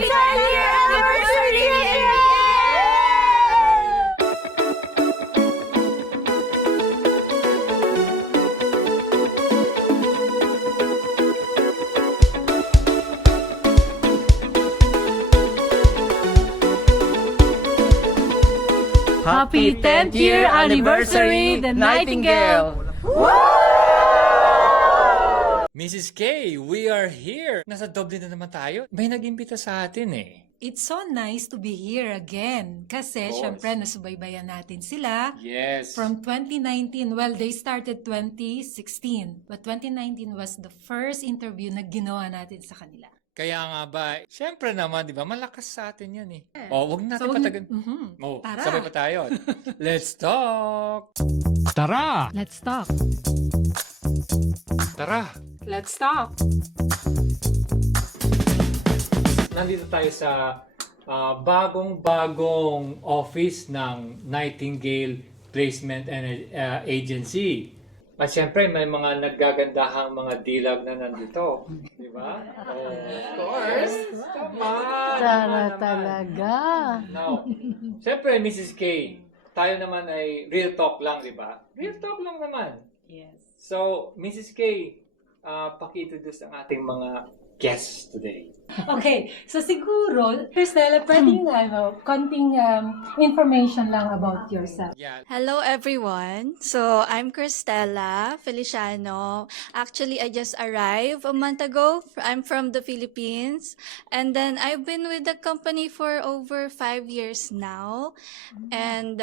10-year anniversary! Happy 10th year anniversary, the Nightingale! Mrs. K, we are here! Nasa Dublin na naman tayo. May nag-imbita sa atin eh. It's so nice to be here again. Kasi, Of course. syempre, nasubaybayan natin sila. Yes. From 2019, well, they started 2016. But 2019 was the first interview na ginawa natin sa kanila. Kaya nga ba, syempre naman, di ba, malakas sa atin yan eh. O, wag natin wag patagan. Oh, Tara. sabay pa tayo. Let's talk! Tara! Let's talk. Tara! Let's talk! Nandito tayo sa bagong-bagong office ng Nightingale Placement and Agency. At syempre, may mga naggagandahang mga dilag na nandito. Di ba? Oh, of course. Come on. Tara talaga. Now, syempre, Mrs. K, tayo naman ay real talk lang, di ba? Real talk lang naman. Yes. So, Mrs. K, paki-introduce ang ating mga guests today. Okay, so siguro, Cristela, pwedeng konting information lang about yourself. Yeah. Hello everyone. So I'm Cristela Feliciano. Actually, I just arrived a month ago. I'm from the Philippines. And then I've been with the company for over 5 years now. And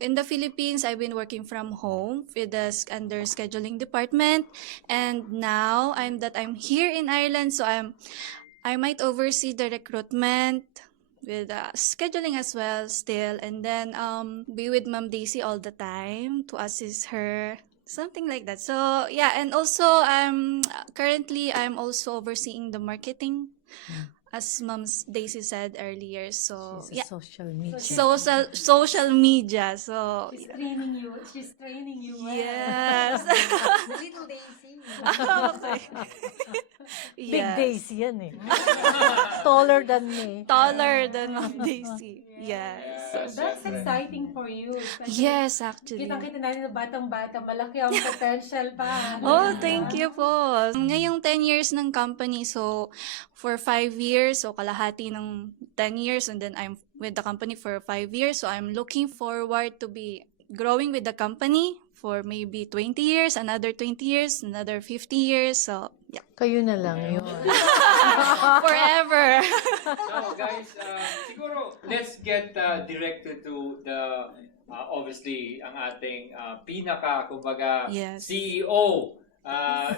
in the Philippines, I've been working from home with the under scheduling department. And now I'm here in Ireland, so I might oversee the recruitment with scheduling as well still, and then be with Ma'am Daisy all the time to assist her, something like that. So yeah, and also currently I'm also overseeing the marketing, as Ma'am Daisy said earlier. So She's a yeah, social media. social media. So She's training you well. yes. Little Daisy. Okay. Big Yes. Daisy yan eh. Taller than me. Taller than Ma'am Daisy. Yes. That's exciting for you. especially Yes, actually. Kitang-kita natin na batang-bata, malaki ang potential pa. Oh, thank you po. Ngayong 10 years ng company, so for 5 years, so kalahati ng 10 years, and then I'm with the company for 5 years, so I'm looking forward to be growing with the company for maybe 20 years, another 20 years, another 50 years, so yeah. Kayo na lang yun. Forever. So guys, siguro let's get directed to the obviously ang ating kumbaga Yes. CEO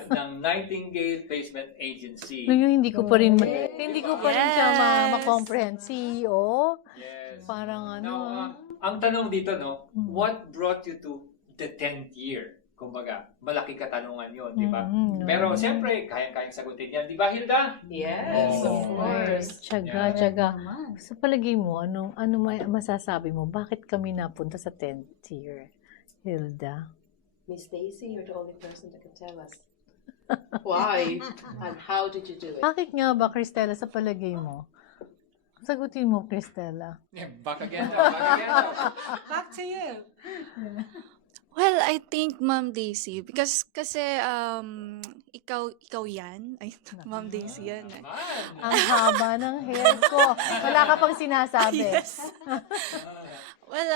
ng Nightingale Placement Agency. Ngayon, hindi ko pa rin siya Yes. ma-comprehend. CEO? Yes. Parang ano. Now, ang tanong dito, no, what brought you to the 10th year? Kumbaga, malaki katanungan yun, di ba? Pero siyempre, kayang-kayang sagutin yan. Di ba, Hilda? Yes, Oh. of course. Tiyaga, tiyaga. Sa palagay mo, ano masasabi mo? Bakit kami napunta sa 10th year? Hilda? Miss Daisy, you're the only person that can tell us. Why? And how did you do it? Bakit nga ba, Cristela, sa palagay mo? Sagutin mo, Cristela. Yeah, back again daw, back again daw. Back to you. Well, I think Ma'am Daisy, because kasi ikaw yan. Ay, Ma'am Daisy yan. Eh. Naman. Ang haba ng hair ko. Wala ka pang sinasabi. Yes. Well,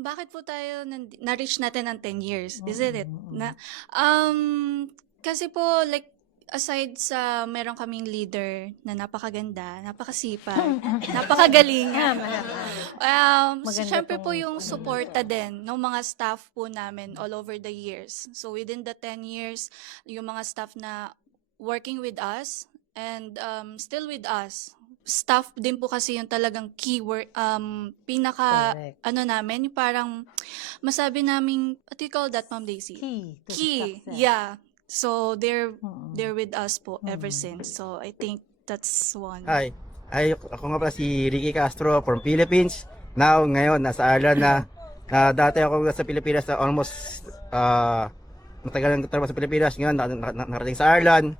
bakit po tayo na-reach natin ang 10 years? Isn't it? Kasi po, like, aside sa meron kaming leader na napakaganda, napakasipag, napakagaling. Maganda Siyempre tong- po yung suporta din ng mga staff po namin all over the years. So within the 10 years, yung mga staff na working with us and still with us. Staff din po kasi yung talagang keyword, Correct. namin, yung parang masabi namin, what do you call that, Ma'am Daisy? Key. to the Key, success. yeah. So they're Mm-mm. with us po ever since. So I think that's one. Hi. Ako nga pala si Ricky Castro from Philippines. Now, ngayon, nasa Ireland na. Dati ako nasa Pilipinas na almost matagal nang trabaho sa Pilipinas. Ngayon, nakarating sa Ireland.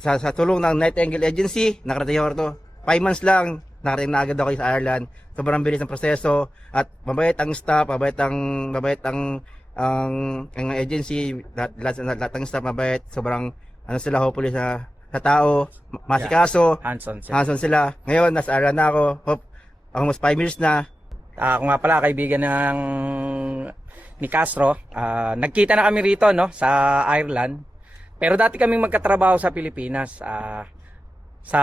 Sa tulong ng Nightingale Agency, nakarating ako rito 5 months lang, nakarating na agad ako sa Ireland. Sobrang bilis ng proseso at mabait ang staff, mabait ang agency, lahat ng staff mabait. Sobrang ano sila, hopefully sa tao, masikaso, hands-on sila. Ngayon, nasa Ireland na ako. Almost 5 years na. Ako nga pala, kaibigan ni Castro. Nagkita na kami rito, no, sa Ireland. Pero dati kaming magkatrabaho sa Pilipinas. Sa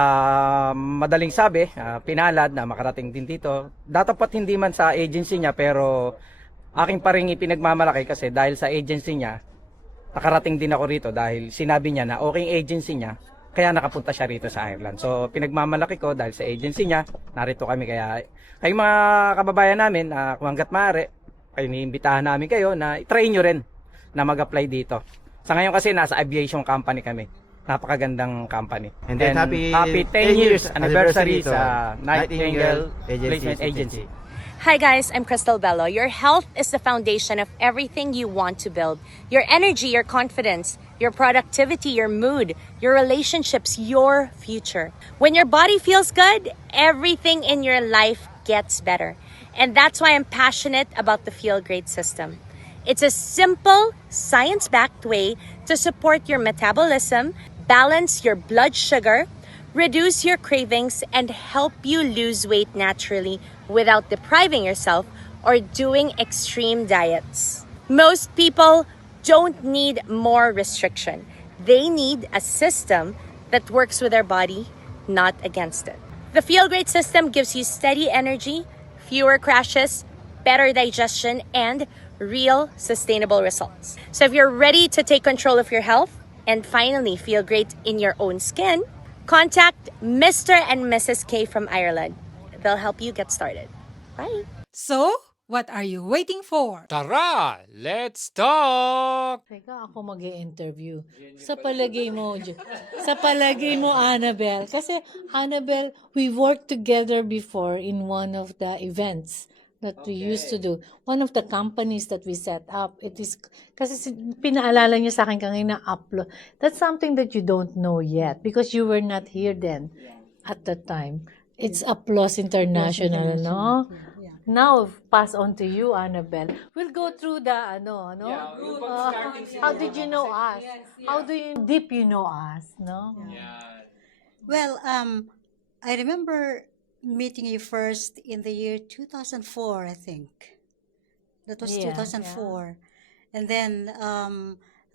madaling sabi, pinalad na makarating din dito. Datapat hindi man sa agency niya, pero aking pa rin ipinagmamalaki kasi dahil sa agency niya, nakarating din ako rito dahil sinabi niya na okay agency niya, kaya nakapunta siya rito sa Ireland. So pinagmamalaki ko dahil sa agency niya, narito kami. Kaya kayong mga kababayan namin, kung hanggat maaari, iniimbitahan namin kayo na i-try nyo rin na mag-apply dito. Sa ngayon kasi nasa aviation company kami. Napakagandang company. And then happy 10 years anniversary sa Nightingale Placement Agency. Hi guys, I'm Crystal Bello. Your health is the foundation of everything you want to build. Your energy, your confidence, your productivity, your mood, your relationships, your future. When your body feels good, everything in your life gets better. And that's why I'm passionate about the Feel Great system. It's a simple, science-backed way to support your metabolism, balance your blood sugar, reduce your cravings, and help you lose weight naturally without depriving yourself or doing extreme diets. Most people don't need more restriction. They need a system that works with their body, not against it. The Feel Great system gives you steady energy, fewer crashes, better digestion, and real sustainable results. So if you're ready to take control of your health and finally feel great in your own skin, contact Mr. and Mrs. K from Ireland. They'll help you get started. Bye. So, what are you waiting for? Tara, let's talk! Teka, ako mag-i-interview. Sa palagay mo, Annabelle. Kasi, Annabelle, we worked together before in one of the events that we used to do. One of the companies that we set up. It is, kasi pinaalala niya sa akin kanina, upload. That's something that you don't know yet because you were not here then at the time. It's Applause International, no? Now, pass on to you, Annabelle. We'll go through the, how did you know us? How deep you know us, no? Well, I remember meeting you first in the year 2004, I think. That was 2004. And then,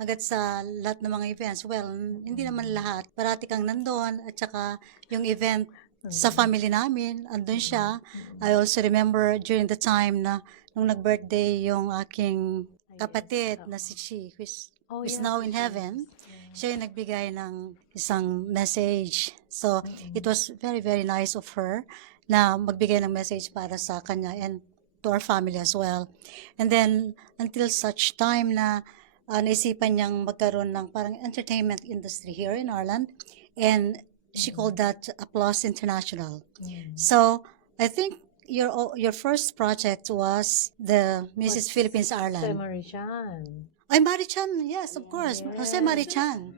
hanggat sa lahat ng mga events, well, hindi naman lahat. Parati kang nandun, at saka yung event sa family namin, andun siya. I also remember during the time na nung nag-birthday yung aking kapatid na si Chi, who is now in heaven. Siya yung nagbigay ng isang message. So, it was very, very nice of her na magbigay ng message para sa kanya and to our family as well. And then, until such time na naisipan niyang magkaroon ng parang entertainment industry here in Ireland. And she called that Applause International. So, I think your first project was the Mrs. Philippines Ireland. Jose Marichan. Ay, Marichan, yes, of course. Jose Marichan.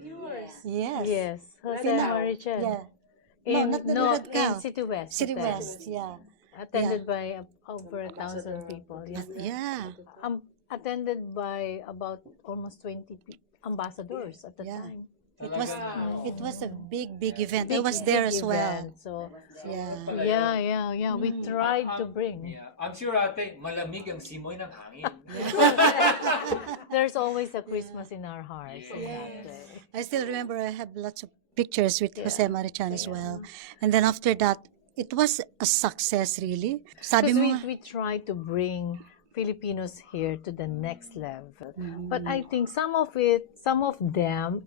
Yes. Yes, Jose Pina- Marichan. Yeah. In, not the no, Red Cow. in City West. City Hotel. West, yeah. Attended by over 1,000 people. Yeah. Attended by about almost 20 ambassadors at the Yeah. time. It was a big event. I was there as well. Event. So, Yeah. yeah. We tried to bring. Yeah. I'm sure ate, malamig ang simoy ng hangin. There's always a Christmas in our hearts. on that day. I still remember I have lots of pictures with Jose Marichan as well. And then after that, it was a success really. Sabi Because mo, we tried to bring Filipinos here to the next level. But I think some of them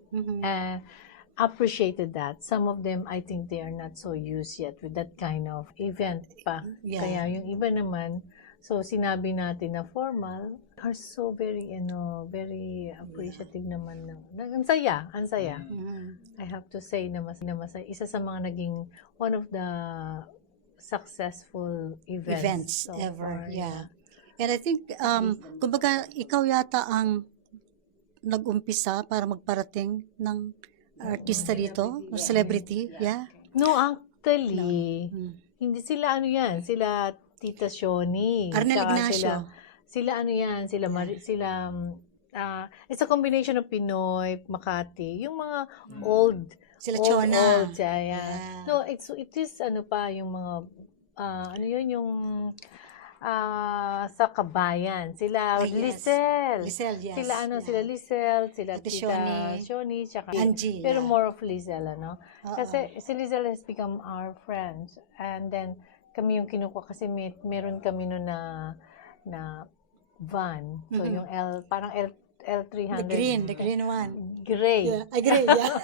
appreciated that. Some of them, I think they are not so used yet with that kind of event pa. Yeah. Kaya yung iba naman, so sinabi natin na formal, are so very, very appreciative naman. Ang saya. I have to say na masaya. Isa sa mga naging one of the successful events so ever. far, Yeah. And I think, kumbaga, ikaw yata ang nag-umpisa para magparating ng artista dito, or celebrity, yeah? No, Actually, Mm. hindi sila ano yan, sila Tita Shoni. Arnel Tsaka Ignacio. Sila ano yan, it's a combination of Pinoy, Makati, yung mga old, Sila old, Chona. old, yeah. Yeah. No, it is ano pa, yung mga, ano yun, yung, sa Kabayan, sila Ah, yes. Lisel. Lisel, yes. Sila ano, Yeah. sila Lisel, sila Ate Tita Shoni. Shoni, tsaka Angie, pero yeah. more of Lisel, ano. Oo. Kasi si Lisel has become our friends. And then, kami yung kinukuha kasi meron kami noon na van. So, Mhm. yung parang L300. The green one. Gray. Yeah, I agree, yeah.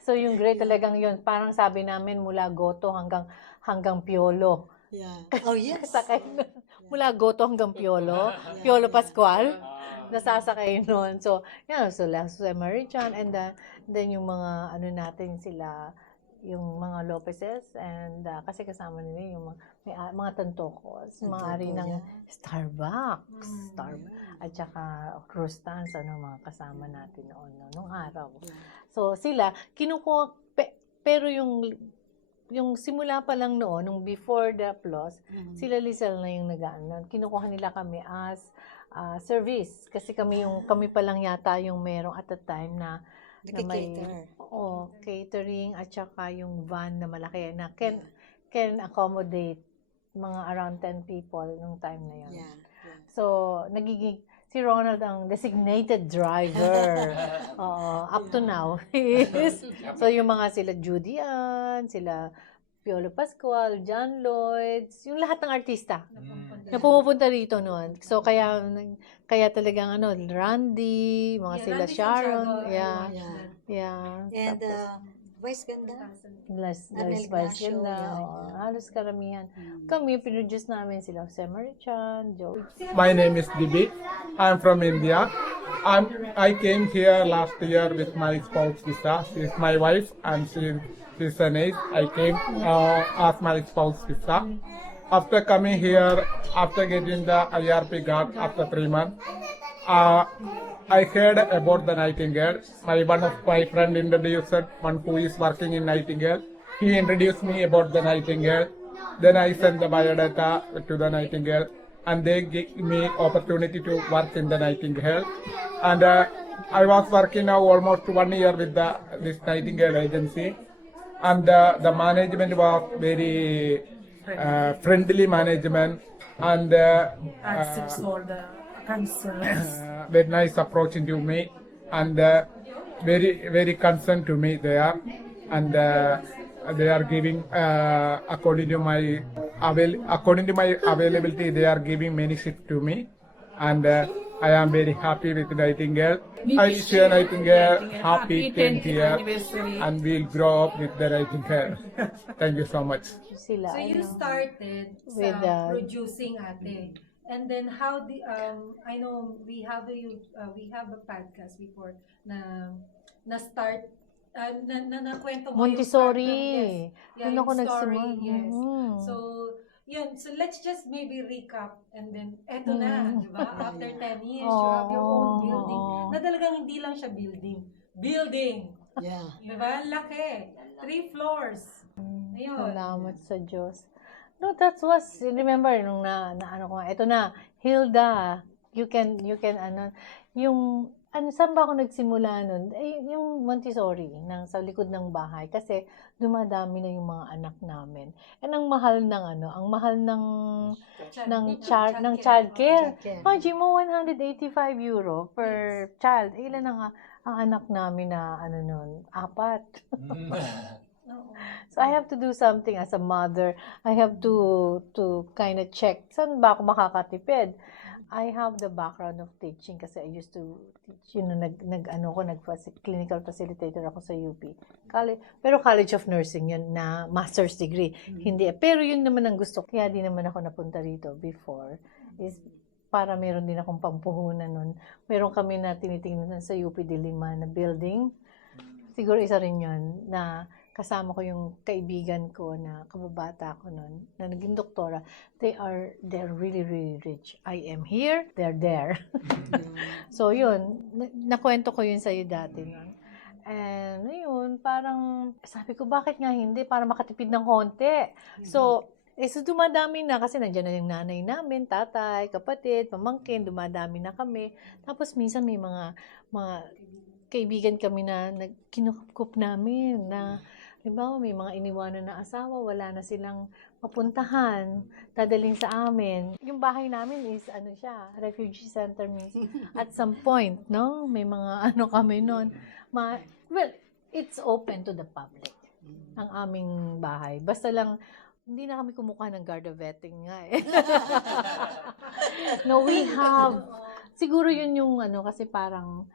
So, yung gray talagang yun. Parang sabi namin mula Goto hanggang Piolo. Yeah. Oh, yes. Sakay nun. Mula Goto hanggang Piolo. Piolo Pascual. Nasasakay nun. So, yan. So, Jose Marichan. And then yung mga, ano natin sila, yung mga Lopezes. And kasi kasama nila yung mga Tantocos. Mga ari ng Starbucks. At saka Crustans. Ano, mga kasama natin noon. Nung araw. So, sila, kinukuha, pero yung simula pa lang noon, nung before the applause, sila Lisel na yung nag-ano. Kinukuha nila kami as service. Kasi kami pa lang yata yung merong at the time na may catering at saka yung van na malaki na can accommodate mga around 10 people nung time na yun. Yeah. So, nagiging si Ronald ang designated driver. Up to now. So, yung mga sila Judy Ann, sila Piolo Pascual, John Lloyds, yung lahat ng artista na pumupunta rito noon. So, kaya talagang Randy, mga sila Randy Sharon. Santiago, Yeah. Yeah. Yeah. And Vice Ganda. Las Arnel Vice Ignacio, Ganda. yeah, Oo, halos karamihan. Kami, produce namin sila. Jose Marichan, Joe. My name is Dibi. I'm from India. I came here last year with my spouse visa. She is my wife and she's an aide. I came as my spouse visa. After coming here, after getting the IRP card after 3 months, I heard about the Nightingale. One of my friend introduced one who is working in Nightingale. He introduced me about the Nightingale. Then I sent the biodata to the Nightingale, and they gave me opportunity to work in the Nightingale. And I was working now almost 1 year with this Nightingale agency, and the management was very friendly management, and very nice approaching to me, and very very concerned to me they are, and they are giving according to my availability they are giving many shifts to me, and I am very happy with Nightingale. I wish Nightingale happy 10th year, and we'll grow up with the Nightingale. Thank you so much. Sila, So you started with sa producing ate. And then how I know we have a podcast before na start na kwento mo Montessori. yung start Doon ako yung story, nagsimula. yes. Mhm. So so let's just maybe recap and then eto na, di ba? After 10 years, you have your own building. Na talagang hindi lang siya building. Yeah. Di ba? Laki. 3 floors. Ayun. Salamat sa Diyos. No, that was, remember, nung ano ko, eto na, Hilda, you can, saan ba ako nagsimula nun? Yung Montessori, sa likod ng bahay, kasi dumadami na yung mga anak namin. And ang mahal ng childcare. Imagine mo, €185 per child. Ilan ang anak namin na, nun, 4. So I have to do something as a mother. I have to kind of check saan ba ako makakatipid. I have the background of teaching kasi I used to teach, clinical facilitator ako sa UP. Pero College of Nursing yun na master's degree. Hindi. Pero yun naman ang gusto. Kaya di naman ako napunta rito before. Is para meron din akong pampuhunan nun. Meron kami na tinitingnan sa UP Dilima na building. Siguro isa rin yun na kasama ko yung kaibigan ko na kababata ko noon na naging doktora. They're really, really rich. I am here, they're there. So yun, nakwento ko yun sa'yo dati noon. And yun, parang sabi ko, bakit nga hindi? Para makatipid ng konti. So dumadami na kasi nandiyan na yung nanay namin, tatay, kapatid, pamangkin, dumadami na kami. Tapos minsan may mga kaibigan kami na kinukup namin na halimbawa may mga iniwanan na asawa, wala na silang mapuntahan, dadaling sa amin. Yung bahay namin is refugee center means at some point, no? May mga kami noon. Well, it's open to the public ang aming bahay. Basta lang hindi na kami kumukuha ng Garda vetting nga eh. No, we have. Siguro yun yung kasi parang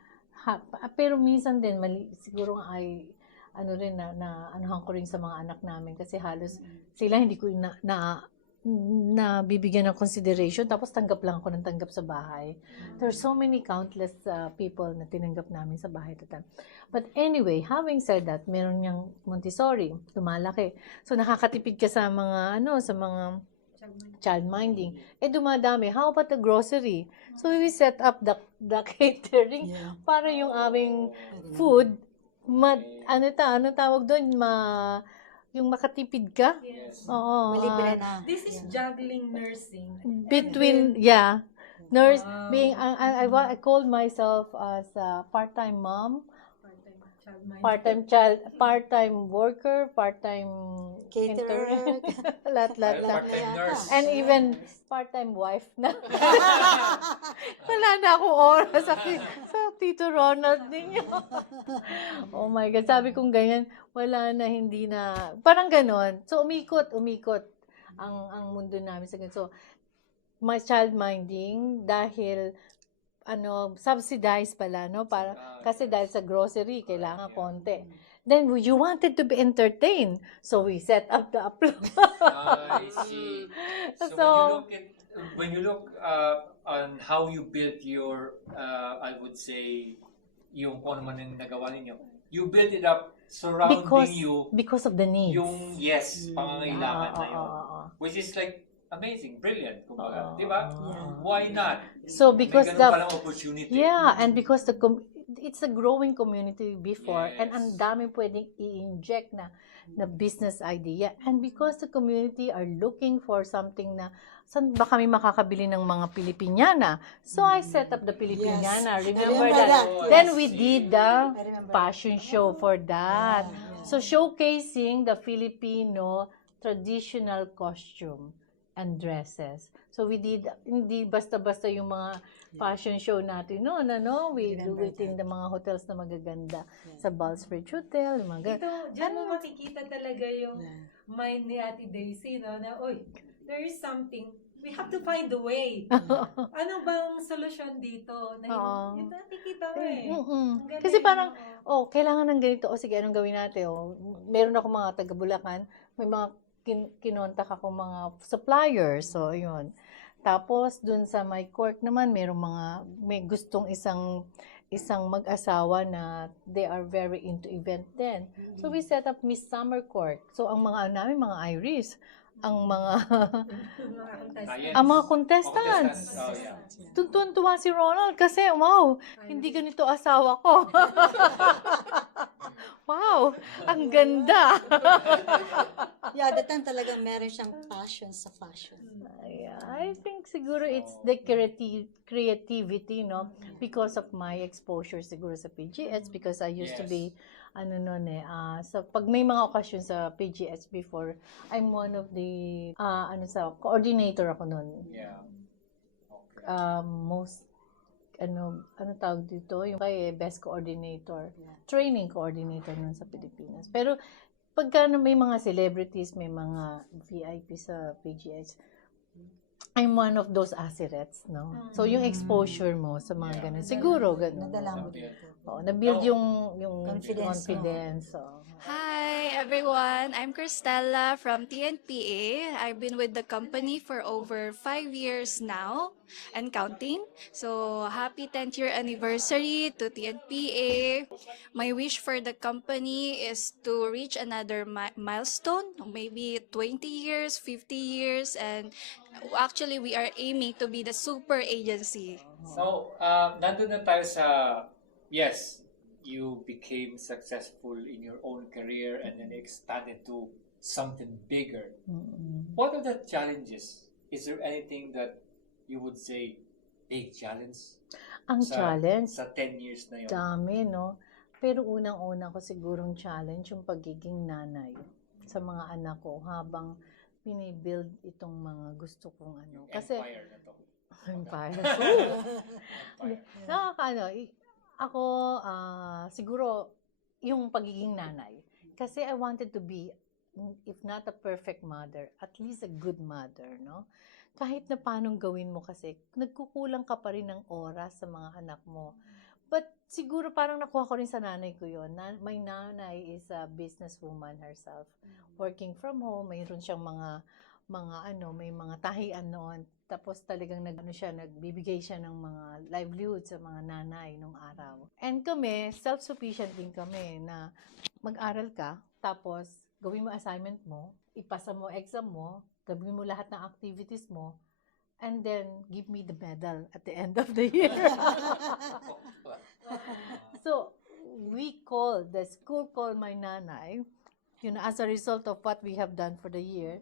pero minsan din siguro ay rin na anuhan ko rin sa mga anak namin kasi halos sila hindi ko na bibigyan ng consideration tapos tanggap lang ako ng tanggap sa bahay. There are so many countless people na tinanggap namin sa bahay at time. But anyway, having said that, meron niyang Montessori, lumalaki. So nakakatipid ka sa mga sa mga child minding. Dumadami. How about the grocery? So we set up the catering para yung aming food ano tawag doon yung makatipid ka. Yes. Oo. Malibre na. This is juggling nursing. Between, nurse, being, I called myself as a part-time mom, part-time worker, part-time Caterer. lahat. Part-time nurse. And even part-time wife na. Wala na akong oras sa Tito Ronald ninyo. Oh my God, sabi kong ganyan, wala na, hindi na, parang ganon. So, umikot ang mundo namin sa ganyan. So, my child minding, dahil, subsidized pala, no? Kasi dahil sa grocery, kailangan konti. Then, you wanted to be entertained. So, we set up the upload. I see. So, when you look on how you built your, I would say, yung kung ano man yung nagawa ninyo, you built it up surrounding because of the needs. Yung, pangangailangan na yun. Which is like, amazing, brilliant, kumbaga. Diba? Why not? So, because may ganun palang opportunity. and because it's a growing community before, and ang dami pwedeng i-inject na business idea. And because the community are looking for something na, saan ba kami makakabili ng mga Pilipiniana? So, I set up the Pilipiniana. Remember that? Then we did the fashion show for that. So, showcasing the Filipino traditional costume and dresses. So, we did, hindi basta-basta yung mga fashion show natin. No. We do it in the mga hotels na magaganda. Sa Balsford Hotel, yung mga Diyan mo makikita talaga yung mind ni Ate Daisy, no? Na, there is something, we have to find the way. Ano bang solusyon dito? Na yung nakikita mo eh. Kasi parang, kailangan ng ganito. Sige, anong gawin natin? Meron ako mga taga-Bulacan, may mga kinontak ako mga suppliers. So, yun. Tapos, dun sa my court naman, may gustong isang mag-asawa na they are very into event din. So, we set up Miss Summer Court. So, ang mga namin, mga Iris, ang mga contestants. Tuntuan si Ronald kasi, wow, hindi ganito asawa ko. Wow, ang ganda. That time talagang meron siyang passion sa fashion. I think siguro it's the creativity, no? Because of my exposure siguro sa PGH, because I used to be, so pag may mga okasyon sa PGH before, I'm one of the, coordinator ako nun. Most, tawag dito, yung best coordinator, training coordinator nun sa Pilipinas. Pero, pagka may mga celebrities, may mga VIP sa PGH, I'm one of those assets, no? So, yung exposure mo sa mga ganun, siguro, ganun. Nadala mo dito. Na-build yung confidence. Hi everyone, I'm Cristela from TNPA. I've been with the company for over 5 years now and counting. So happy 10th year anniversary to TNPA. My wish for the company is to reach another milestone, maybe 20 years, 50 years, and actually we are aiming to be the super agency. So, nandun na tayo sa, you became successful in your own career and then expanded to something bigger. What are the challenges? Is there anything that you would say big challenge Ang challenge, sa 10 years na yun? dami, no? Pero unang-una ko sigurong challenge yung pagiging nanay sa mga anak ko habang binibuild itong mga gusto kong ano. Kasi, Empire na to. empire. Empire. Nakakaano, ako, siguro, yung pagiging nanay. Kasi I wanted to be, if not a perfect mother, at least a good mother, no? Kahit na paanong gawin mo kasi, nagkukulang ka pa rin ng oras sa mga anak mo. But siguro parang nakuha ko rin sa nanay ko yun. My nanay is a businesswoman herself. Working from home, mayroon siyang may mga tahian noon. Tapos talagang nagbibigay siya ng mga livelihood sa mga nanay nung araw. And kami, self-sufficient din kami na mag-aral ka, tapos gawin mo assignment mo, ipasa mo exam mo, gawin mo lahat ng activities mo, and then give me the medal at the end of the year. So, the school called my nanay, as a result of what we have done for the year.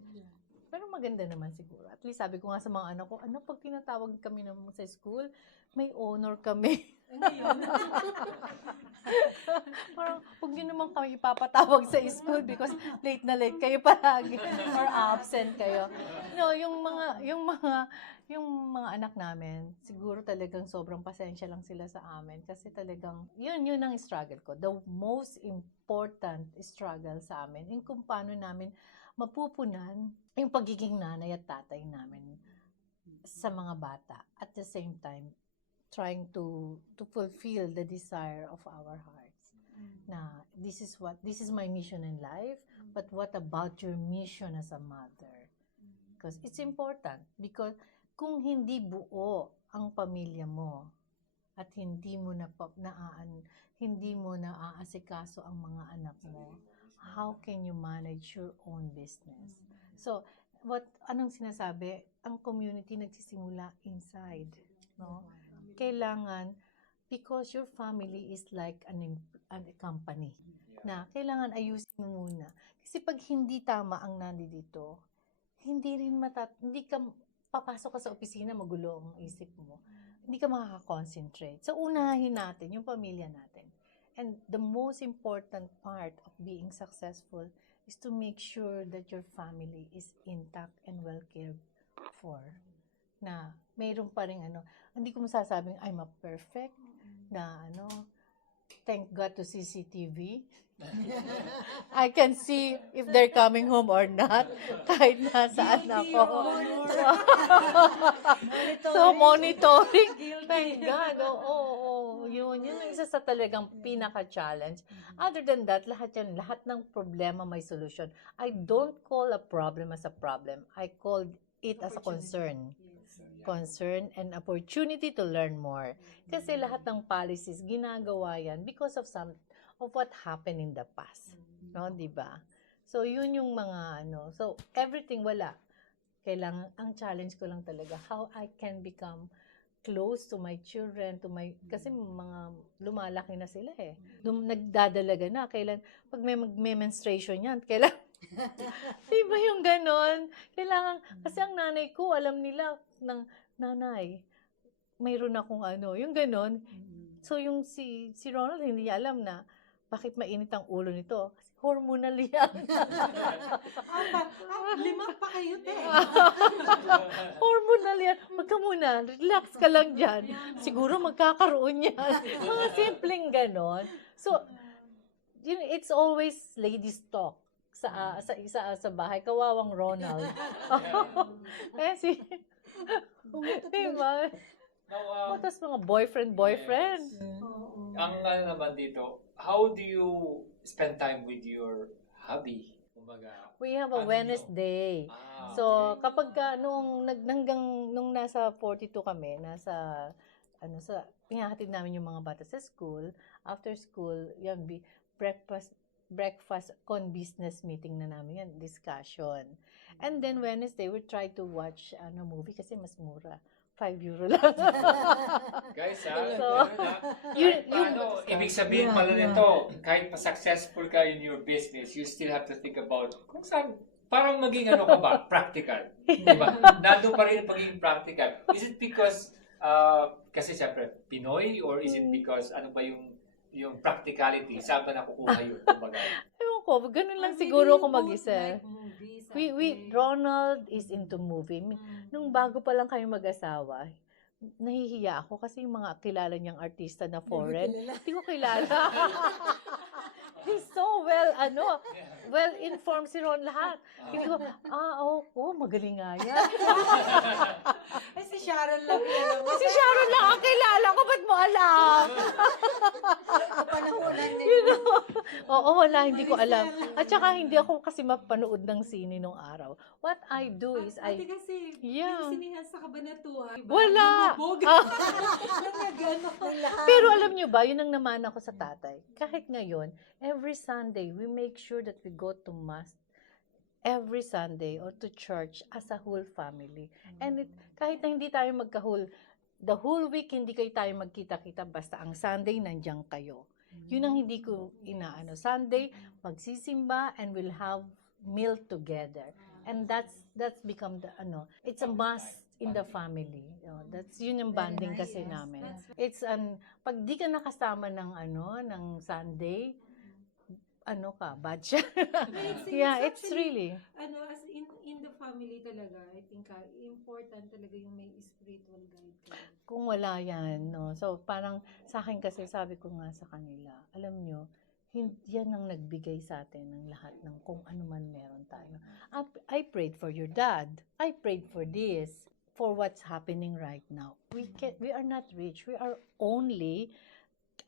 Pero maganda naman siguro. At least sabi ko nga sa mga anak ko, pag tinatawag kami naman sa school, may honor kami. Parang, huwag niyo naman kami ipapatawag sa school because late na late kayo palagi or absent kayo. No, yung mga anak namin, siguro talagang sobrang pasensya lang sila sa amin kasi talagang, yun ang struggle ko. The most important struggle sa amin, yung kung paano namin mapupunan yung pagiging nanay at tatay namin sa mga bata. At the same time, trying to fulfill the desire of our hearts. Na this is my mission in life, but what about your mission as a mother? Because it's important. Because kung hindi buo ang pamilya mo at hindi mo naaasikaso ang mga anak mo, how can you manage your own business? So, anong sinasabi? Ang community nagsisimula inside, no? Kailangan, because your family is like a company, na kailangan ayusin mo muna. Kasi pag hindi tama ang nandito, hindi ka papasok ka sa opisina, magulo ang isip mo. Hindi ka makaka-concentrate. So, unahin natin yung pamilya natin. And the most important part of being successful is to make sure that your family is intact and well cared for. Na mayroon pa rin hindi ko masasabing I'm a perfect na thank God to CCTV. I can see if they're coming home or not kahit nasaan ako. So, monitoring. Thank God. Yun ang isa sa talagang pinaka-challenge. Other than that, lahat ng problema may solution. I don't call a problem as a problem. I call it as a concern. Concern and opportunity to learn more. Kasi lahat ng policies, ginagawa yan because of what happened in the past. No, di ba? So, yun yung mga So, everything wala. Kailangan, ang challenge ko lang talaga, how I can become close to my children, kasi mga lumalaki na sila eh. Nagdadalaga na. Pag may menstruation yan, kailangan, diba yung ganon? Kailangan, kasi ang nanay ko, alam nila, nanay, mayroon akong yung ganon. So yung si Ronald, hindi niya alam na, bakit mainit ang ulo nito? Kasi hormonal yan. Lima pa kayo, te. Hormonal yan. Wag ka muna, relax ka lang dyan. Siguro magkakaroon yan. Mga simpleng ganon. So, it's always ladies talk sa bahay. Kawawang Ronald. Kasi, diba? Tapos mga boyfriend. Ang naman dito, how do you spend time with your hubby? Kumbaga, We have a Wednesday. So, kapag nung nasa 42 kami, pinahatid namin yung mga bata sa school, after school, yan, breakfast con business meeting na namin yan, discussion. And then Wednesday, we try to watch movie kasi mas mura. €5 lang. Guys, So, yun- paano, ibig sabihin pala nito, kahit pa-successful ka in your business, you still have to think about kung saan, parang maging ano ka ba, practical. Di ba? Nandun pa rin ang pagiging practical. Is it because, kasi siyempre, Pinoy, or is it because, ano ba yung practicality? Saan ba nakukuha yun? Kumbaga? Ewan ko, ganun lang siguro ako mag-isa. Ronald is into movie. Nung bago pa lang kami mag-asawa, nahihiya ako kasi yung mga kilala niyang artista na foreign, hindi ko kilala. He's so well-informed si Ron lahat. Hindi ko, magaling nga yan. Ay, si Sharon lang yan. Si Sharon lang ang kilala ko, ba't mo alam? Oo, wala, hindi ko alam. At saka hindi ako kasi mapanood ng sine nung araw. What I do is, Ate kasi, Yeah. yung sinihan sa Kabanatuan. Wala. Lumubog. Pero alam nyo ba, yun ang namana ko sa tatay. Kahit ngayon, every Sunday, we make sure that we go to Mass every Sunday or to church as a whole family. And kahit na hindi tayo the whole week hindi tayo magkita-kita, basta ang Sunday, nandiyan kayo. Yun ang hindi ko inaano. Sunday, magsisimba and we'll have meal together. And that's become it's a must in the family. Yun yung bonding kasi namin. It's pag di ka nakasama ng Sunday, bad siya. Yeah, it's really. As in the family talaga, I think important talaga yung may spiritual guide ka. Kung wala yan, no. So, parang sa akin kasi, sabi ko nga sa kanila, alam nyo, yan ang nagbigay sa atin ng lahat ng kung ano man meron tayo. I prayed for your dad. I prayed for this, for what's happening right now. We are not rich. We are only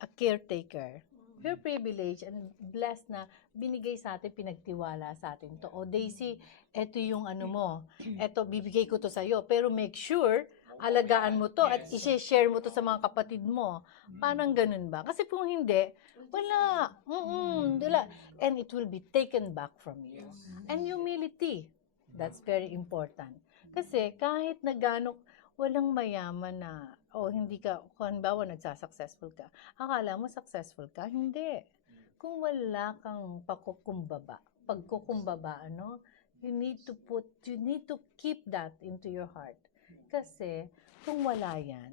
a caretaker. We're privileged and blessed na binigay sa atin, pinagtiwala sa atin to. O Daisy, eto yung mo. Eto, bibigay ko to sa'yo. Pero make sure, alagaan mo to at i-share mo to sa mga kapatid mo. Parang ganun ba? Kasi kung hindi, wala. Wala. And it will be taken back from you. And humility, that's very important. Kasi kahit na walang mayaman na, hindi ka, kung halimbawa nagsasuccessful ka, akala mo successful ka? Hindi. Kung wala kang pagkukumbaba, you need to keep that into your heart. Kasi, kung wala yan,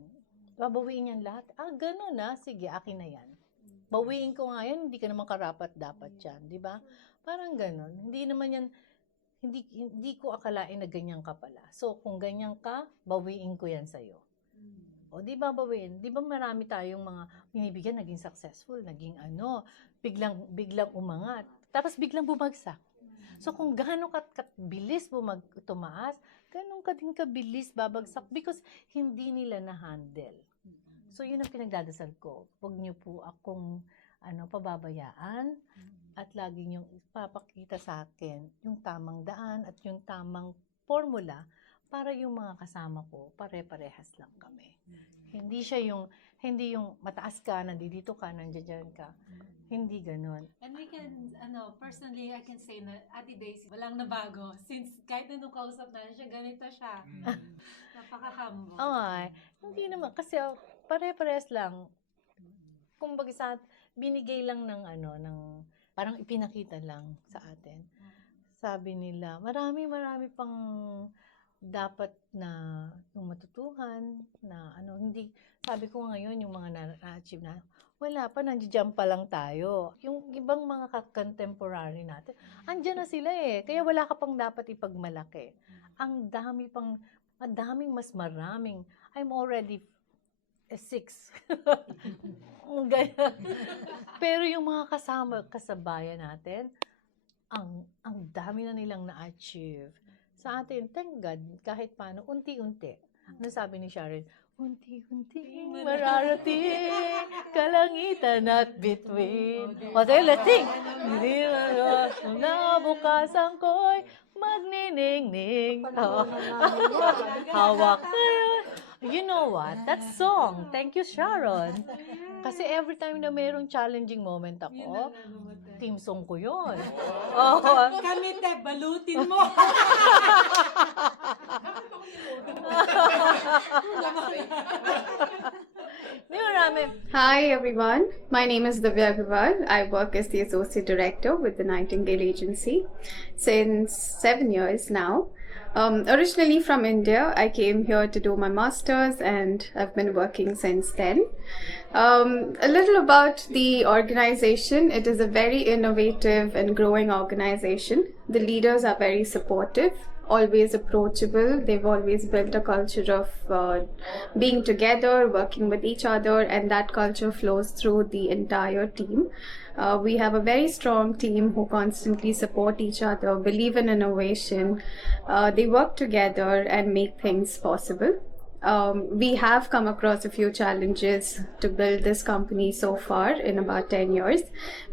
babawiin yan lahat. Ganun na, sige, akin na yan. Bawiin ko nga yan, hindi ka naman karapat-dapat yan, di ba? Parang ganun. Hindi naman yan, hindi ko akalain na ganyan ka pala. So, kung ganyan ka, bawiin ko yan sa'yo. O, di ba bawiin? Di ba marami tayong mga binibigyan, naging successful, naging biglang umangat. Tapos biglang bumagsak. So, kung gaano bilis tumaas, ganun ka din kabilis babagsak because hindi nila na-handle. So, yun ang pinagdadasal ko. Huwag niyo po akong pababayaan at lagi niyong ipapakita sa akin yung tamang daan at yung tamang formula para yung mga kasama ko, pare-parehas lang kami. Hindi yung mataas ka, nandito ka, nandiyan ka. Hindi ganun. And we can, personally, I can say na Ate Daisy, walang nabago. Since kahit na nung kausap na siya, ganito siya. Napaka-humble. Hindi naman. Kasi pare-parehas lang. Kumbaga binigay lang ng parang ipinakita lang sa atin. Sabi nila, marami pang dapat na yung matutuhan na hindi, sabi ko ngayon yung mga na-achieve na, wala pa, nandiyan pa lang tayo. Yung ibang mga contemporary natin, andyan na sila kaya wala ka pang dapat ipagmalaki. Ang daming mas maraming, I'm already 6. Pero yung mga kasabayan natin, ang dami na nilang na-achieve. Sa atin, thank God, kahit paano, unti-unti. Ano sabi ni Sharon? Unti-unti mararating kalangitan at between. O, let's sing! Hindi na bukasan ko'y magniningning. Hawak kayo. You know what? That song. Thank you, Sharon. Kasi every time na mayroong challenging moment ako, team song ko yun. Kami, balutin mo. Hi everyone, my name is Divya Agrawal. I work as the Associate Director with the Nightingale Agency since 7 years now. Originally from India, I came here to do my masters and I've been working since then. A little about the organization. It is a very innovative and growing organization. The leaders are very supportive, always approachable. They've always built a culture of being together, working with each other, and that culture flows through the entire team. We have a very strong team who constantly support each other, believe in innovation. They work together and make things possible. We have come across a few challenges to build this company so far in about 10 years,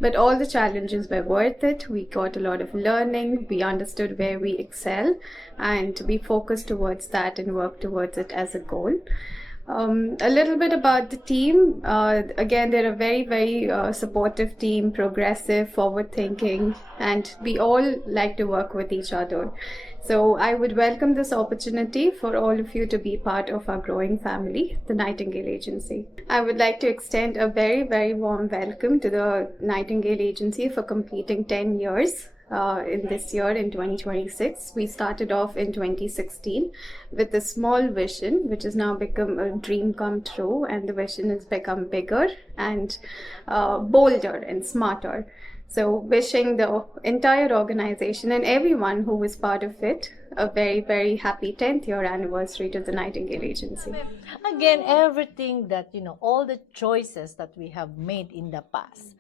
but all the challenges were worth it. We got a lot of learning, we understood where we excel, and we focused towards that and worked towards it as a goal. A little bit about the team. Again, they're a very supportive team, progressive, forward-thinking, and we all like to work with each other. So I would welcome this opportunity for all of you to be part of our growing family, the Nightingale Agency. I would like to extend a very warm welcome to the Nightingale Agency for completing 10 years. In this year, in 2026. We started off in 2016 with a small vision, which has now become a dream come true, and the vision has become bigger and bolder and smarter. So wishing the entire organization and everyone who was part of it a very happy 10th year anniversary to the Nightingale Agency. Again, everything that, all the choices that we have made in the past,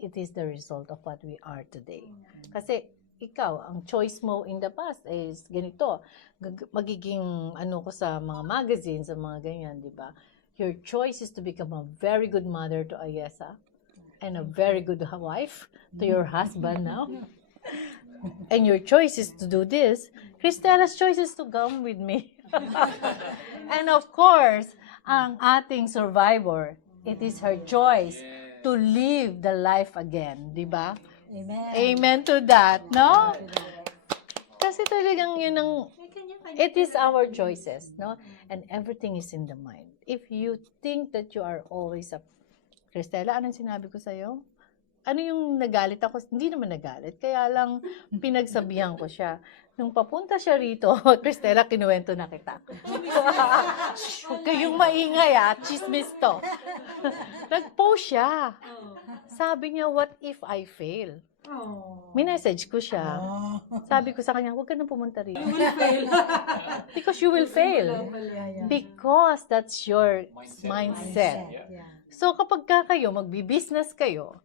it is the result of what we are today. Kasi ikaw, ang choice mo in the past is ganito, magiging ko sa mga magazines, sa mga ganyan, di ba? Your choice is to become a very good mother to Ayesa and a very good wife to your husband now. And your choice is to do this. Cristella's choice is to come with me. And of course, ang ating survivor, it is her choice to live the life again, di ba? Amen. Amen to that, no? Kasi talagang it is our choices, no? And everything is in the mind. If you think that you are always Cristela, anong sinabi ko sa'yo? Ano yung nagalit ako? Hindi naman nagalit, kaya lang pinagsabihan ko siya. Nung papunta siya rito, Cristela, kinuwento na kita. Huwag kayong maingay, chismis to. Nag-post siya. Sabi niya, what if I fail? Minessage ko siya. Sabi ko sa kanya, huwag ka nang pumunta rito. Because you will fail. Because that's your mindset. So kapag kayo, magbi-business kayo,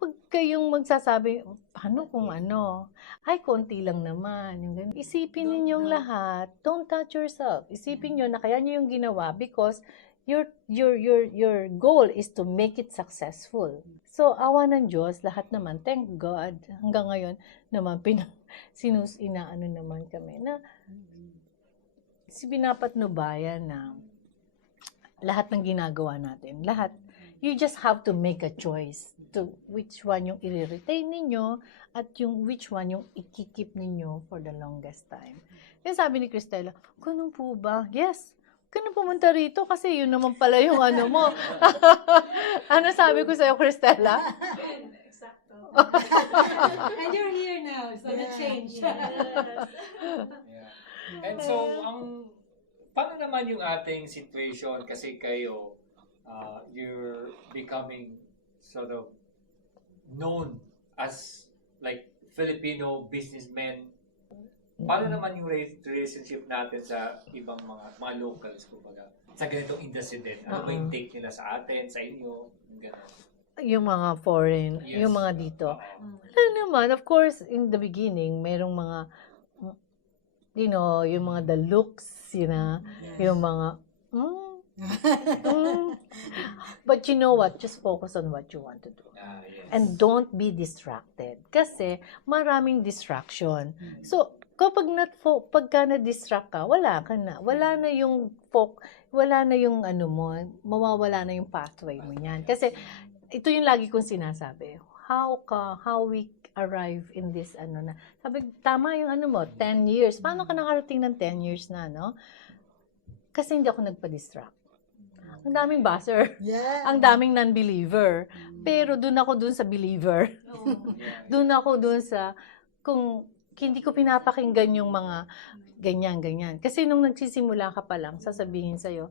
huwag kayong magsasabi, paano kung ay, konti lang naman. Yung ganun. Isipin ninyong lahat, don't touch yourself. Isipin nyo na kaya nyo yung ginawa because your goal is to make it successful. So, awa ng Diyos, lahat naman, thank God, hanggang ngayon naman, inaano naman kami na pinapatnubayan na lahat ng ginagawa natin, lahat, you just have to make a choice to which one yung i-retain ninyo at yung which one yung i-keep ninyo for the longest time. Kaya sabi ni Cristela, ganun po ba? Yes. Ganun pumunta rito kasi yun naman pala yung mo. Ano sabi ko sa'yo, Cristela? Exacto. And you're here now, so the change. And so, paano naman yung ating situation kasi kayo, you're becoming sort of known as like Filipino businessmen. Paano naman yung relationship natin sa ibang mga locals, kumbaga, sa ganitong industry din? Ano ba yung take nila sa atin, sa inyo? Yung mga foreign, Yes. yung mga dito. Wala naman, of course, in the beginning, merong mga, yung mga the looks, yung mga, But you know what? Just focus on what you want to do. Yes. And don't be distracted. Kasi maraming distraction. So, pagka na-distract ka, wala ka na. Wala na yung mawawala na yung pathway mo yan. Kasi, ito yung lagi kong sinasabi. How we arrive in this, sabi, tama yung 10 years. Paano ka nakarating ng 10 years na, no? Kasi hindi ako nagpa-distract. ang daming buzzer. Yeah. Ang daming non-believer. Pero doon ako doon sa believer. Doon ako doon sa, kung hindi ko pinapakinggan yung mga ganyan. Kasi nung nagsisimula ka pa lang, sasabihin sa'yo,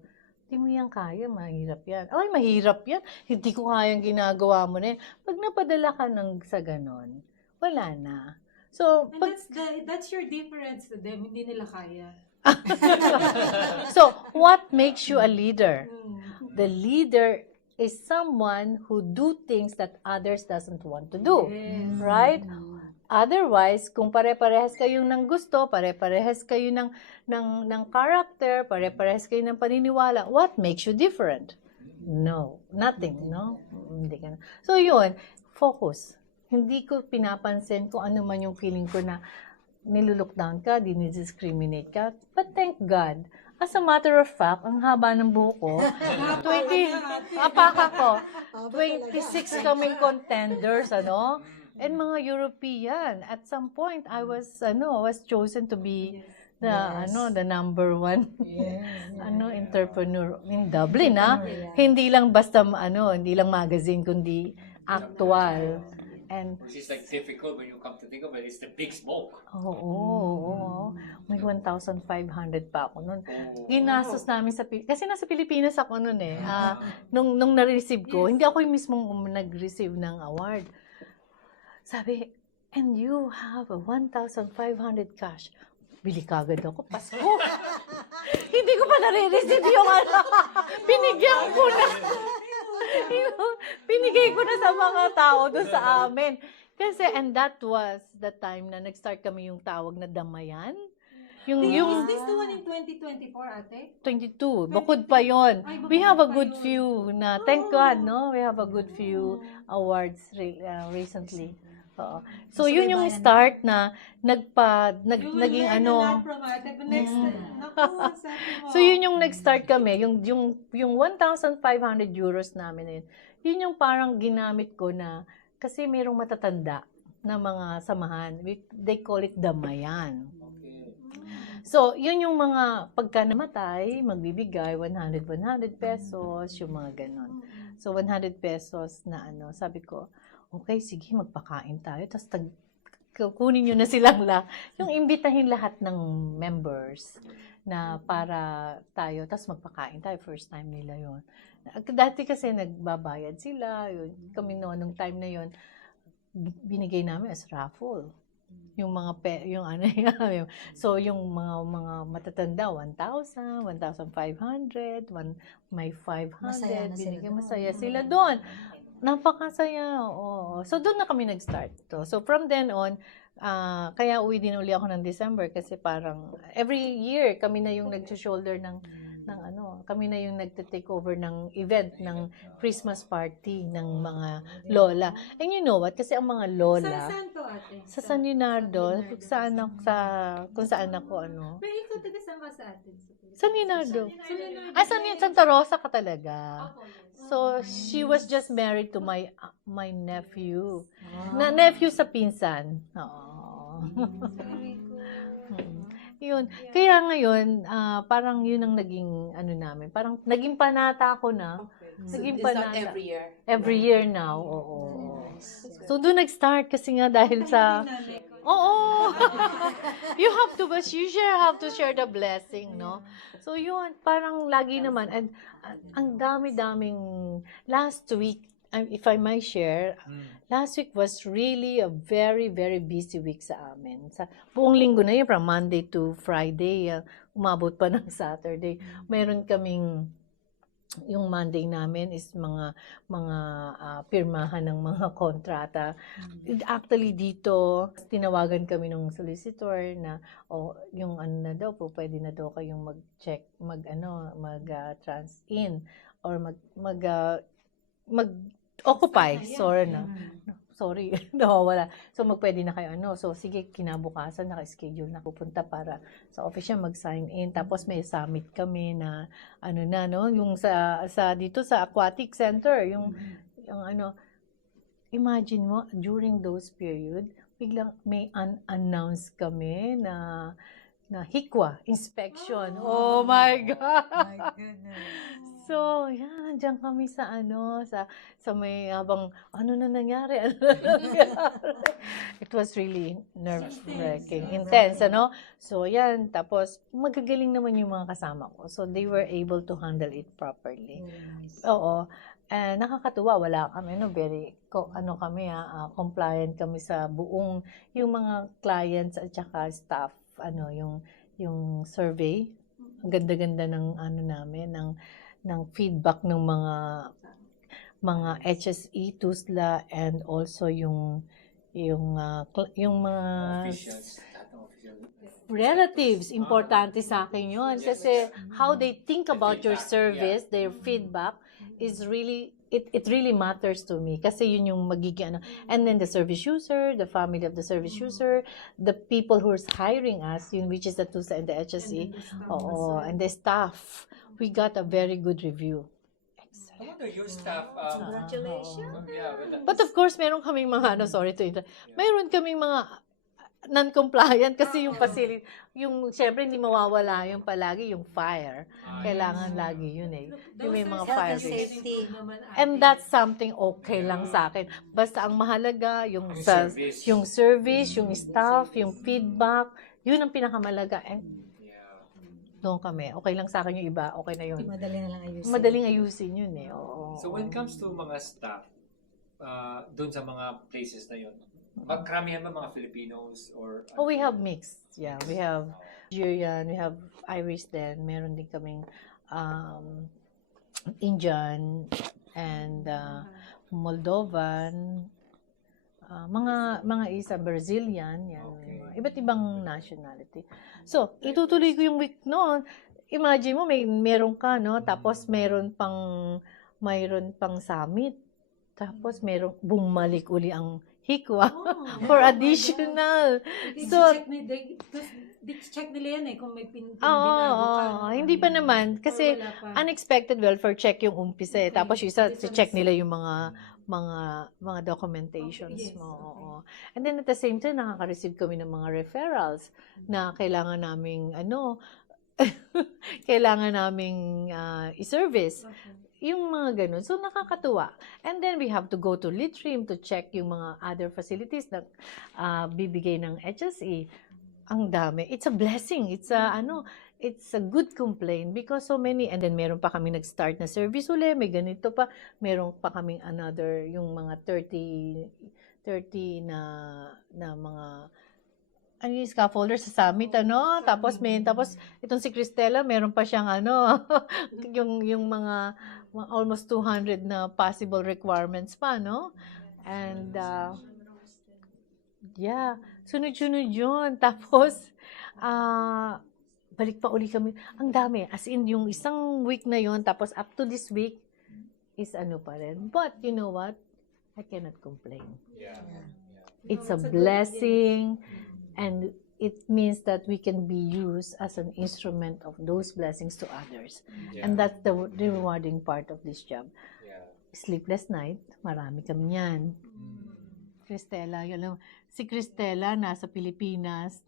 hindi mo yan kaya, mahirap yan. Ay, mahirap yan. Hindi ko kayang ginagawa mo na yan. Pag napadala ka sa ganon, wala na. So, And that's your difference to them. Hindi nila kaya. so, what makes you a leader? The leader is someone who do things that others doesn't want to do. Yes. Right? Otherwise, kung pare-parehas kayo ng gusto, pare-parehas kayo ng character, pare-parehas kayo ng paniniwala, what makes you different? No. Nothing, no? Hindi ka na. So, yun. Focus. Hindi ko pinapansin kung ano man yung feeling ko na nilulook down ka, dinidiscriminate ka. But thank God, as a matter of fact, ang haba ng buhok ko, 26 kaming contenders, ano? And mga European. At some point, I was chosen to be the number one entrepreneur in Dublin, Hindi lang basta hindi lang magazine kundi actual. And Which is like difficult when you come to think of it, it's the big smoke. Oo. May 1,500 pa ako noon. Ginastos namin kasi nasa Pilipinas ako noon eh. Nung na-receive ko, hindi ako yung mismong nag-receive ng award. Sabi, and you have a 1,500 cash. Bili kagad ako, Pasko. Hindi ko pa nare-receive yung binigyan ko na. Binigay ko na sa mga tao doon sa amin. Kasi, and that was the time na nag-start kami yung tawag na Damayan. Is this the one in 2024, ate? 22. Bukod pa yon. We have a good few na, thank God, no? We have a good few awards recently. So, yun yung start na naging So, yun yung nag-start kami, yung 1,500 euros namin yun yung parang ginamit ko na, kasi mayroong matatanda na mga samahan. They call it Damayan. So, yun yung mga pagka namatay, magbibigay 100 pesos, yung mga ganon. So, 100 pesos na sabi ko, okay, sige, magpakain tayo. Tapos kukunin nyo na silang yung imbitahin lahat ng members na para tayo. Tapos magpakain tayo. First time nila yon. Dati kasi nagbabayad sila. Kami nung time na yon, binigay namin as raffle. Yung mga so yung mga matatanda 1,000, 1,500, may 500, binigay, masaya sila doon. Napakasaya, oo. So, doon na kami nag-start. So, from then on, kaya uwi din uli ako ng December kasi parang every year kami na yung nag-shoulder ng kami na yung nagte-take over ng event ng Christmas party ng mga lola. And you know what? Kasi ang mga lola, Saan to, ate? sa San Leonardo, kung saan ako, Pero ikaw, taga saan ka sa atin? San Leonardo. Santa Rosa ka talaga. So, she was just married to my nephew. Nephew sa pinsan. Oo. Yun. Kaya ngayon, parang yun ang naging, namin. Parang naging panata ko na. Naging panata. Every year? Every year now, oo. So, doon nag-start kasi nga dahil sa... Oo! You have to share the blessing, no? So, yun, parang lagi naman. And ang dami-daming... Last week, if I might share, last week was really a very, very busy week sa amin. Sa buong linggo na yun, from Monday to Friday, umabot pa ng Saturday. Mayroon kaming... Yung Monday namin is mga pirmahan ng mga kontrata. Actually dito, tinawagan kami ng solicitor na yung na daw po, pwede na daw kayong mag-check, trans-in or mag-occupy. Sorry, nawawala. So, magpwede na kayo So, sige, kinabukasan, naka-schedule na pupunta para sa office siya mag-sign in. Tapos, may summit kami na, yung dito sa Aquatic Center, imagine mo, during those period, biglang may unannounced kami na na HICWA inspection. Oh my God! My goodness. So, yan, diyan kami sa sa may habang ano na nangyari, ano na nangyari. It was really nerve-wracking, intense, ano? So, yan, tapos magagaling naman yung mga kasama ko. So, they were able to handle it properly. Oo. Nakakatuwa, wala kami, very, compliant kami sa buong, yung mga clients at saka staff, yung survey. Ang ganda-ganda ng namin, ng feedback ng mga HSE, TUSLA, and also yung mga relatives. Importante sa akin yun. Kasi how they think about your service, their feedback, is really, it really matters to me. Kasi yun yung magiging And then the service user, the family of the service user, the people who are hiring us, which is the TUSLA and the HSE, and the staff. We got a very good review. I wonder your staff. Congratulations. But of course, meron kaming mga, sorry to interrupt, meron kaming mga non-compliant kasi yung facility, syempre hindi mawawala yung palagi, yung fire. Kailangan lagi yun Yung may mga Health fire and risk. safety. And that's something okay lang sa akin. Basta ang mahalaga, yung service, yung staff, yung feedback, yun ang pinakamalaga. Doon kami. Okay lang sa akin yung iba, okay na yun. Madali na lang ayusin. Madaling ayusin yun Oo. So when it comes to mga staff, doon sa mga places na yun, magkaramihan ba mga Filipinos or... Oh, we have mixed. Yeah, we have Nigerian, we have Irish din. Meron din kaming Indian and Moldovan. Mga isa Brazilian, yan. Iba't ibang nationality. So, itutuloy ko yung week noon. Imagine mo, meron ka, tapos mayroon pang summit. Tapos bumalik uli ang HICWA for additional. Check nila yan kung may binago ka. Hindi pa naman. Kasi unexpected welfare check yung umpisa Tapos yung isa, check nila yung mga documentations mo. And then at the same time, nakaka-receive kami ng mga referrals na kailangan naming i-service. Yung mga ganun. So, nakakatuwa. And then, we have to go to Litrim to check yung mga other facilities na bibigay ng HSE. Ang dami. It's a blessing. It's a good complaint because so many, and then meron pa kami nag-start na service uli, may ganito pa, meron pa kaming another, yung mga 30 na mga yung scaffolder sa summit, tapos itong si Cristela, meron pa siyang yung mga almost 200 na possible requirements pa, and sunod-sunod yun. Tapos balik pa uli kami. Ang dami. As in, yung isang week na yon tapos up to this week is pa rin. But, you know what? I cannot complain. It's a blessing, and it means that we can be used as an instrument of those blessings to others. And that's the rewarding part of this job. Sleepless night, marami kami yan. Cristela, si Cristela nasa Pilipinas,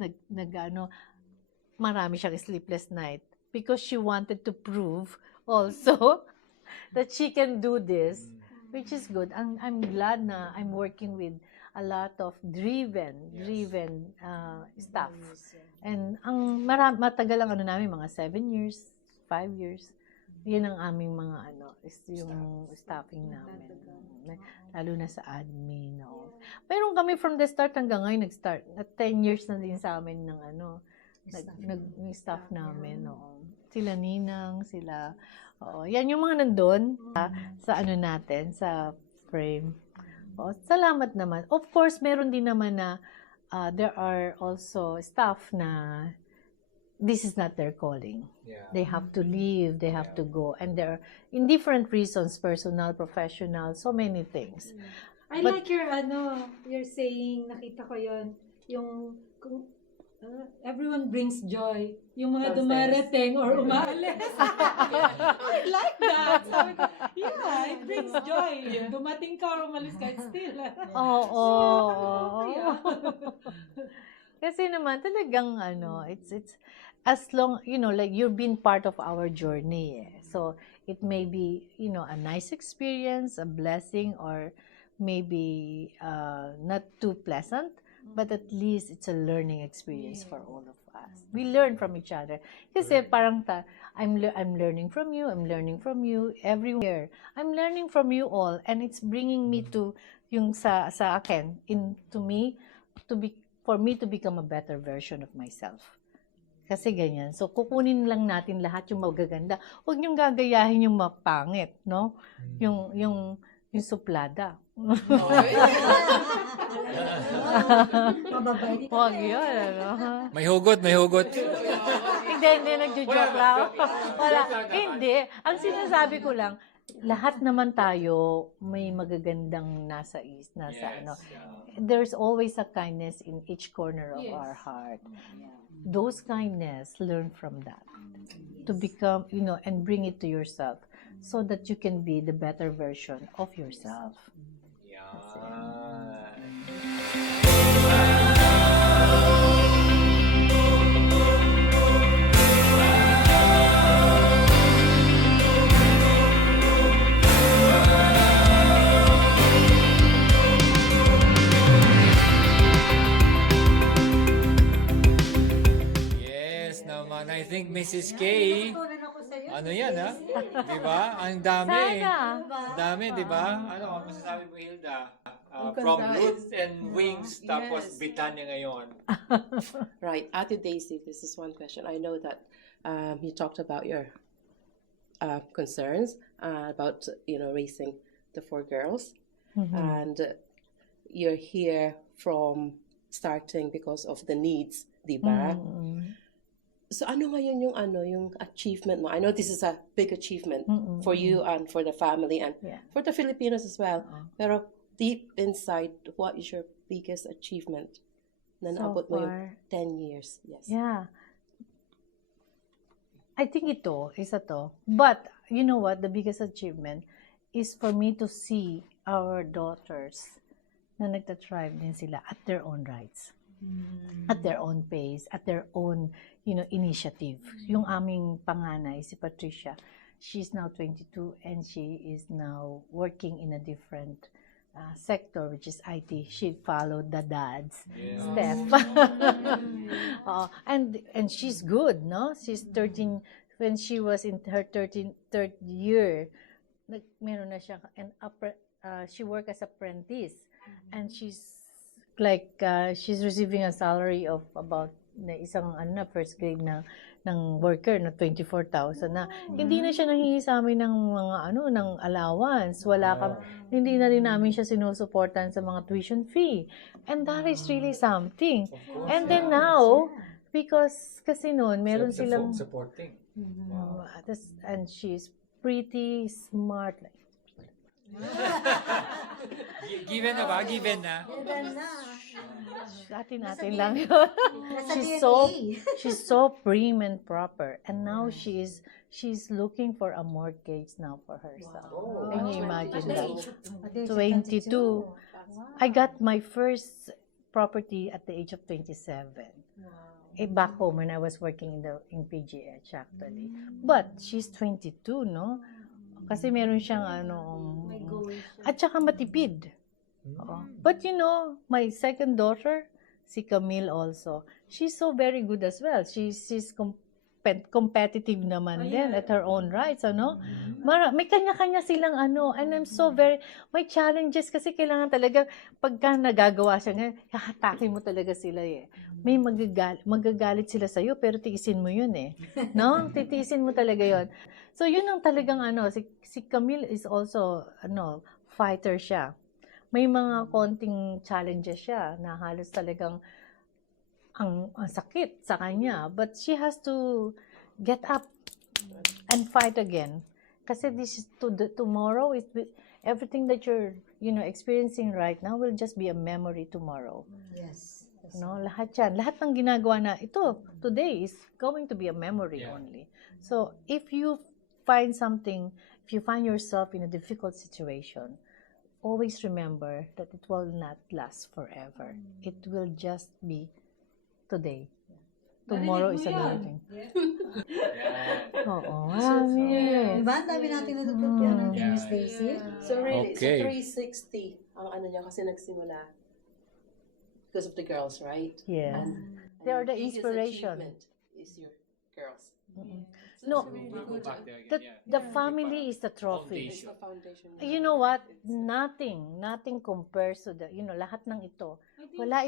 marami siyang sleepless night because she wanted to prove also that she can do this, which is good. I'm glad na I'm working with a lot of driven staff. And ang matagal ang namin, mga 7 years, 5 years. Yan ang aming mga is yung staffing namin. Lalo na sa admin. Meron kami from the start hanggang ngayon nag-start. At 10 years na din sa amin ng staff namin. Sila Ninang, sila. Yan yung mga nandun sa natin, sa frame. Salamat naman. Of course, meron din naman na there are also staff na this is not their calling. They have to leave, they have to go. And they're in different reasons, personal, professional, so many things. I like you're saying, nakita ko yon yung everyone brings joy. Yung mga dumarating or umaalis. I like that. Sabi ko, it brings joy. Dumating ka or umalis ka, it's still. Kasi naman talagang it's as long, like you've been part of our journey. So it may be, a nice experience, a blessing, or maybe not too pleasant, but at least it's a learning experience for all of us. We learn from each other. Kasi parang I'm learning from you, I'm learning from you every year. I'm learning from you all, and it's bringing me to yung sa akin, to me, for me to become a better version of myself. Kasi ganyan. So, kukunin lang natin lahat yung magaganda. Huwag niyong gagayahin yung mapangit, no? Yung suplada. Huwag yun, May hugot, may hugot. Hindi, nagjo-joke lang. Wala. Hindi. Ang sinasabi ko lang, lahat naman tayo may magagandang nasa There's always a kindness in each corner of our heart. Those kindness, learn from that. To become, and bring it to yourself so that you can be the better version of yourself. I think Mrs. K, ano yan ha? Diba? Ang dami. Ang dami, diba? Ano masasabi mo, Hilda? From Roots and Wings, tapos Britannia ngayon. Right, Ate Daisy, this is one question. I know that you talked about your concerns about raising the 4 girls, and you're here from starting because of the needs, diba? So ano ngayon yung achievement mo? I know this is a big achievement for you and for the family and for the Filipinos as well. Pero deep inside, what is your biggest achievement na naabot mo yung 10 years? Yes. Yeah. I think isa to. But, you know what? The biggest achievement is for me to see our daughters na nagtatribe din sila at their own rights. At their own pace, at their own, initiative. Yung aming panganay, si Patricia, she's now 22 and she is now working in a different sector, which is IT. She followed the dad's step. And she's good, no? She's 13, when she was in her third year, meron na siya, she worked as apprentice. And she's she's receiving a salary of about isang first grade ng worker na 24,000 na. Hindi na siya nanghihingi sa amin ng mga ng allowance. Hindi na rin namin siya sinusuportan sa mga tuition fee. And that is really something. And then now, because kasi noon meron silang supporting. And she's pretty smart. Given na ba? Given na? Atin lang yun. She's so prim and proper. And now she's looking for a mortgage now for herself. Can you imagine that? 22. I got my first property at the age of 27. Back home when I was working in PGH actually. But she's 22, no? Kasi meron siyang at saka matipid. But my second daughter, si Camille also, she's so very good as well. She's competitive naman din at her own rights, May kanya-kanya silang and I'm so may challenges kasi kailangan talaga, pagka nagagawa siya ngayon, hahatakin mo talaga sila May magagalit sila sa'yo, pero tiisin mo yun no? Titiisin mo talaga yun. So yun ang talagang si Camille is also, fighter siya. May mga konting challenges siya na halos talagang ang sakit sa kanya. But she has to get up and fight again. Kasi this is tomorrow, everything that you're experiencing right now will just be a memory tomorrow. Yes. Lahat yan. Lahat ng ginagawa na ito, today is going to be a memory only. So if you find yourself in a difficult situation, always remember that it will not last forever. It will just be today. Tomorrow is another thing. Yan. Oo, marami. Diba? Ang dami natin natututunan ng Yeah. Miss Daisy. So really, Okay. so 360 ang ano niya kasi nagsimula because of the girls, right? Yes. And They are the biggest inspiration. achievement is your girls. No, Go back there again, the, yeah. the family is the trophy. It's the foundation. You know what? Nothing compares to the, lahat ng ito. Wala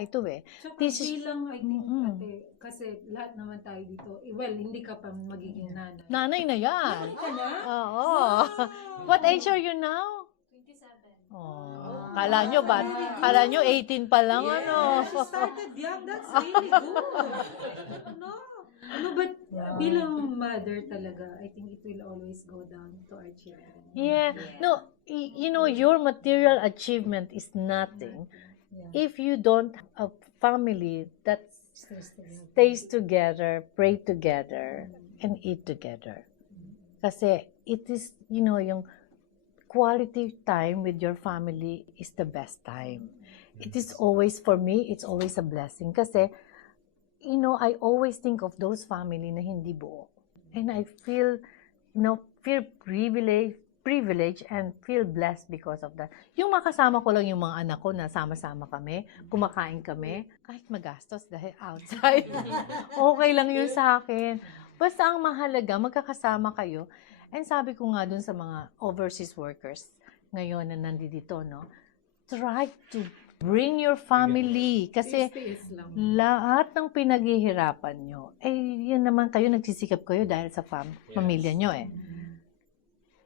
ito eh. Tsaka This is- bilang, I think, Mm-mm. ate, kasi lahat naman tayo dito, well, hindi ka pa magiging nanay. Nanay na yan. Ka na? Oo. What age are you now? 27. Oh, kala nyo ba? Kala nyo 18 pa lang, ano? She started young, that's really good. But bilang mother talaga, I think it will always go down to our children. Yeah. No, your material achievement is nothing if you don't have a family that stays together, pray together, and eat together. Kasi it is, yung quality time with your family is the best time. It is always, for me, it's always a blessing. Kasi, I always think of those family na hindi buo. And I feel, feel privileged and feel blessed because of that. Yung makasama ko lang yung mga anak ko na sama-sama kami, kumakain kami, kahit magastos dahil outside. Okay lang yun sa akin. Basta ang mahalaga, magkakasama kayo. And sabi ko nga dun sa mga overseas workers ngayon na nandito, try to bring your family. Kasi lahat ng pinaghihirapan nyo, yan naman kayo, nagsisikap kayo dahil sa pamilya nyo eh.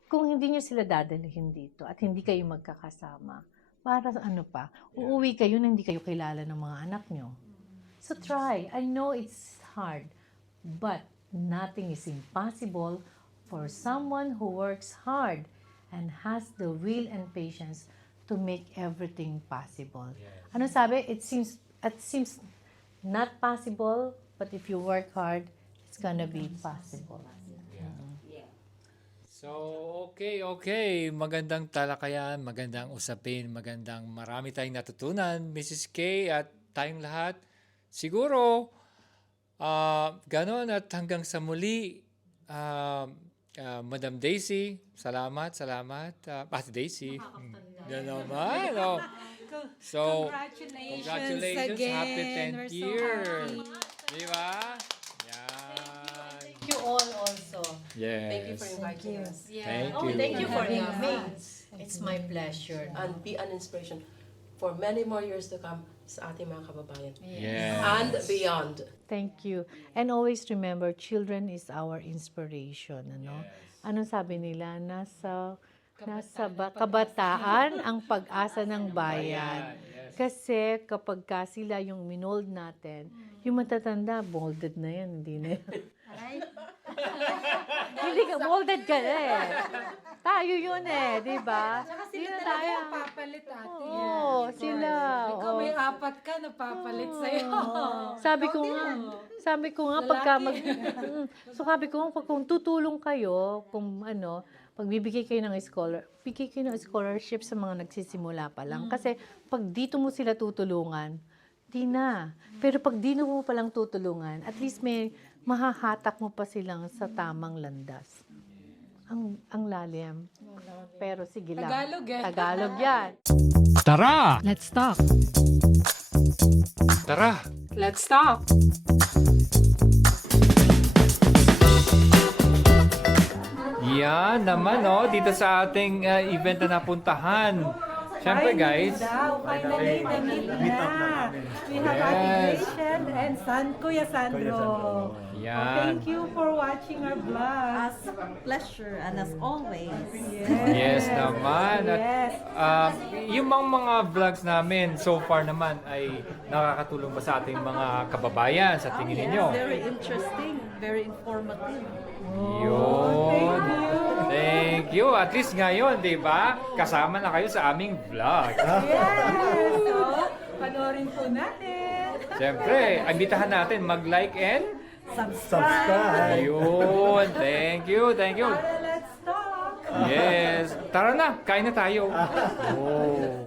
Kung hindi nyo sila dadalhin dito at hindi kayo magkakasama, para ano pa, uuwi kayo na hindi kayo kilala ng mga anak nyo. So try. I know it's hard, but nothing is impossible for someone who works hard and has the will and patience to make everything possible. Ano sabi? It seems not possible, but if you work hard, it's gonna be possible. So, okay. Magandang talakayan, magandang usapin, marami tayong natutunan, Mrs. K at tayong lahat. Siguro, ganon at hanggang sa muli, Madam Daisy, salamat. Ate Daisy. Yan naman. So, congratulations. again. Happy 10th We're so year. happy. Di ba? Yan. Thank you all also. Yes. Thank you for inviting us. Thank Oh, you. thank you for having having us. It's my pleasure. And be an inspiration for many more years to come sa ating mga kababayan. Yes. And beyond. Thank you. And always remember, children is our inspiration. Anong sabi nila? Nasa kabataan ang pag-asa ng bayan. Kasi kapag sila yung minold natin, yung matatanda, molded na yan, hindi na yan. Hindi ka, molded ka na eh. Tayo yun eh, di ba? Saka Hindi sila na talaga tayo. yung papalit ate. Oo, sila. Ikaw may 4 ka na papalit sa'yo. Sabi ko nga pagka sabi ko nga kung tutulong kayo, kung pagbibigay kayo ng bigay kayo ng scholarship sa mga nagsisimula pa lang. Kasi pag dito mo sila tutulungan, di na. Pero pag dito mo palang tutulungan, at least may mahahatak mo pa silang sa tamang landas. Ang lalim. Pero sige lang. Tagalog yan. Tara! Let's talk. Tara! Let's talk. Yan naman, dito sa ating event na napuntahan. Siyempre guys, Finally, na-meet na. We have Ate Rachel and Kuya Sandro. yan. Thank you for watching our vlog. As pleasure and as always. Yes naman. At yung mga vlogs namin so far naman ay nakakatulong ba sa ating mga kababayan sa tingin ninyo? Very interesting, very informative. Yun. Thank you. At least ngayon, di ba? Kasama na kayo sa aming vlog. Yes! So, panoorin po natin. Siyempre, imbitahan natin mag-like and Subscribe. Ayun. Thank you. Let's talk. Yes. Tara na, kain na tayo. Oh.